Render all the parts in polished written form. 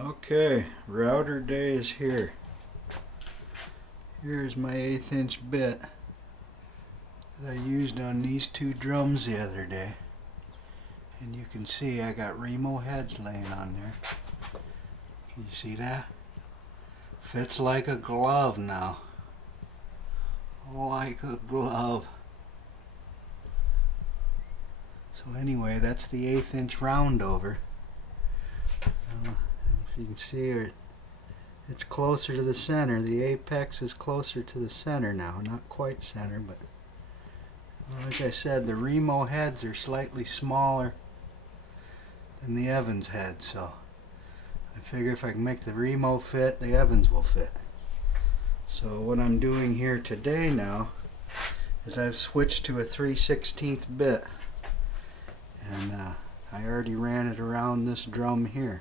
Okay, router day is here. Here's my 1/8 inch bit that I used on these two drums the other day. And you can see I got Remo heads laying on there. Can you see that? Fits like a glove now. Like a glove. So anyway, that's the 1/8 inch roundover. If you can see it's closer to the center. The apex is closer to the center now. Not quite center, but like I said, the Remo heads are slightly smaller than the Evans head, so I figure if I can make the Remo fit, the Evans will fit. So what I'm doing here today now is I've switched to a 3/16 bit, and I already ran it around this drum here.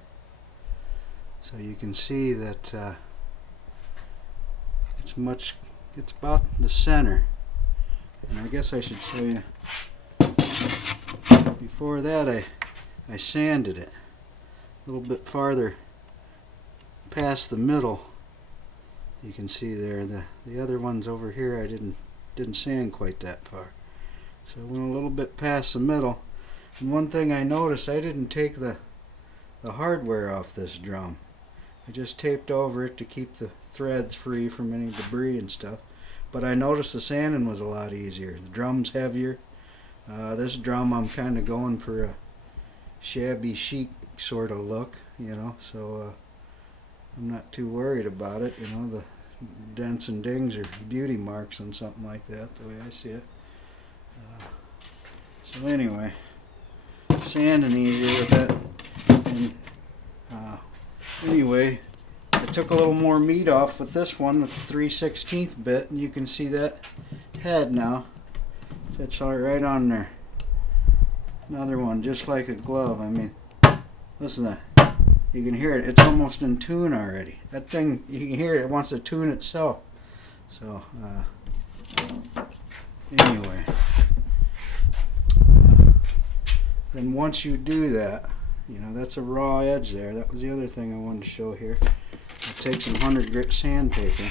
So you can see that it's about the center. And I guess I should show you, before that I sanded it a little bit farther past the middle. You can see there the other ones over here I didn't sand quite that far. So I went a little bit past the middle. And one thing I noticed, I didn't take the hardware off this drum. I just taped over it to keep the threads free from any debris and stuff. But I noticed the sanding was a lot easier. The drum's heavier. This drum I'm kind of going for a shabby chic sort of look, you know, so I'm not too worried about it. You know, the dents and dings are beauty marks on something like that, the way I see it. So anyway, sanding easier with it. And, anyway, I took a little more meat off with this one with the 3/16 bit, and you can see that head now. Fits right on there. Another one just like a glove. I mean, listen to that. You can hear it. It's almost in tune already. That thing, you can hear it. It wants to tune itself. So, anyway. Then once you do that, you know, that's a raw edge there. That was the other thing I wanted to show here. I'll take some 100 grit sandpaper,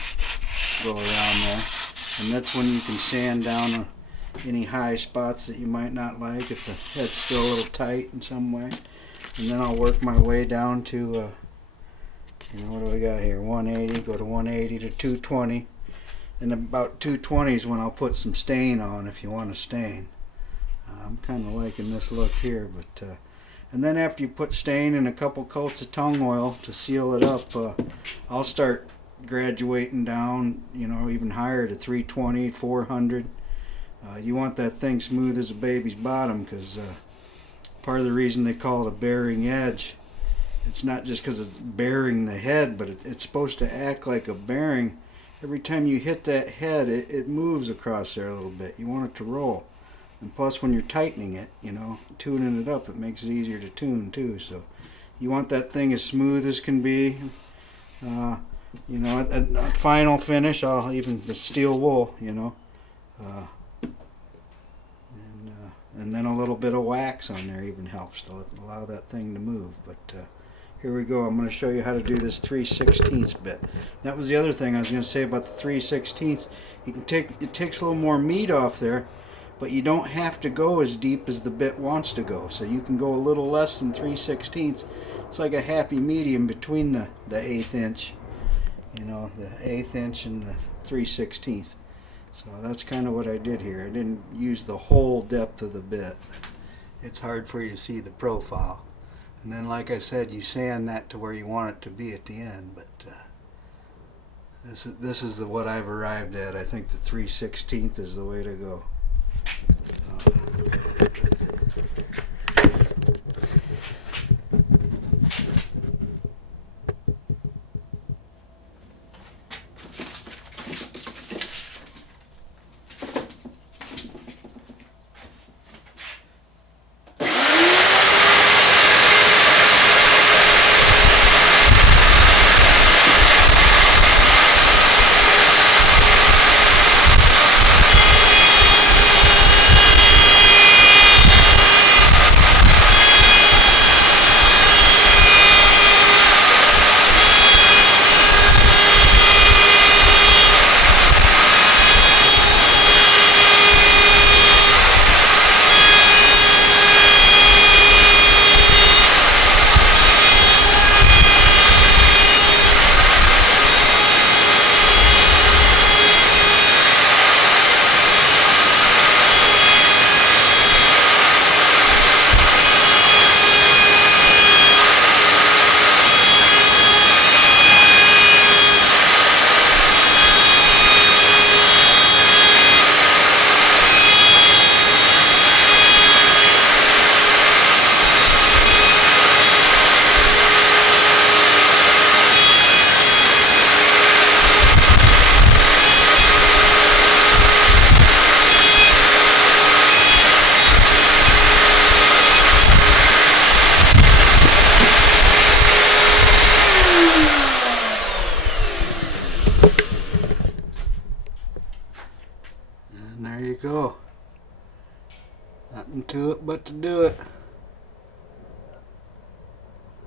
go around there, and that's when you can sand down any high spots that you might not like if the head's still a little tight in some way. And then I'll work my way down to, you know, what do we got here? 180, go to 180 to 220, and about 220 is when I'll put some stain on if you want to stain. I'm kind of liking this look here, but and then after you put stain and a couple coats of tung oil to seal it up, I'll start graduating down, you know, even higher to 320, 400. You want that thing smooth as a baby's bottom, because part of the reason they call it a bearing edge, it's not just because it's bearing the head, but it's supposed to act like a bearing. Every time you hit that head, it moves across there a little bit. You want it to roll. And plus, when you're tightening it, you know, tuning it up, it makes it easier to tune too. So you want that thing as smooth as can be. You know, at final finish, I'll even the steel wool, you know, and then a little bit of wax on there even helps to allow that thing to move. But here we go. I'm going to show you how to do this 3/16 bit. That was the other thing I was going to say about the 3/16. You can it takes a little more meat off there, but you don't have to go as deep as the bit wants to go. So you can go a little less than 3/16. It's like a happy medium between the 1/8 inch, you know, the 1/8 inch and the 3/16. So that's kind of what I did here. I didn't use the whole depth of the bit. It's hard for you to see the profile. And then, like I said, you sand that to where you want it to be at the end. But this is what I've arrived at. I think the 3/16 is the way to go. And there you go. Nothing to it but to do it.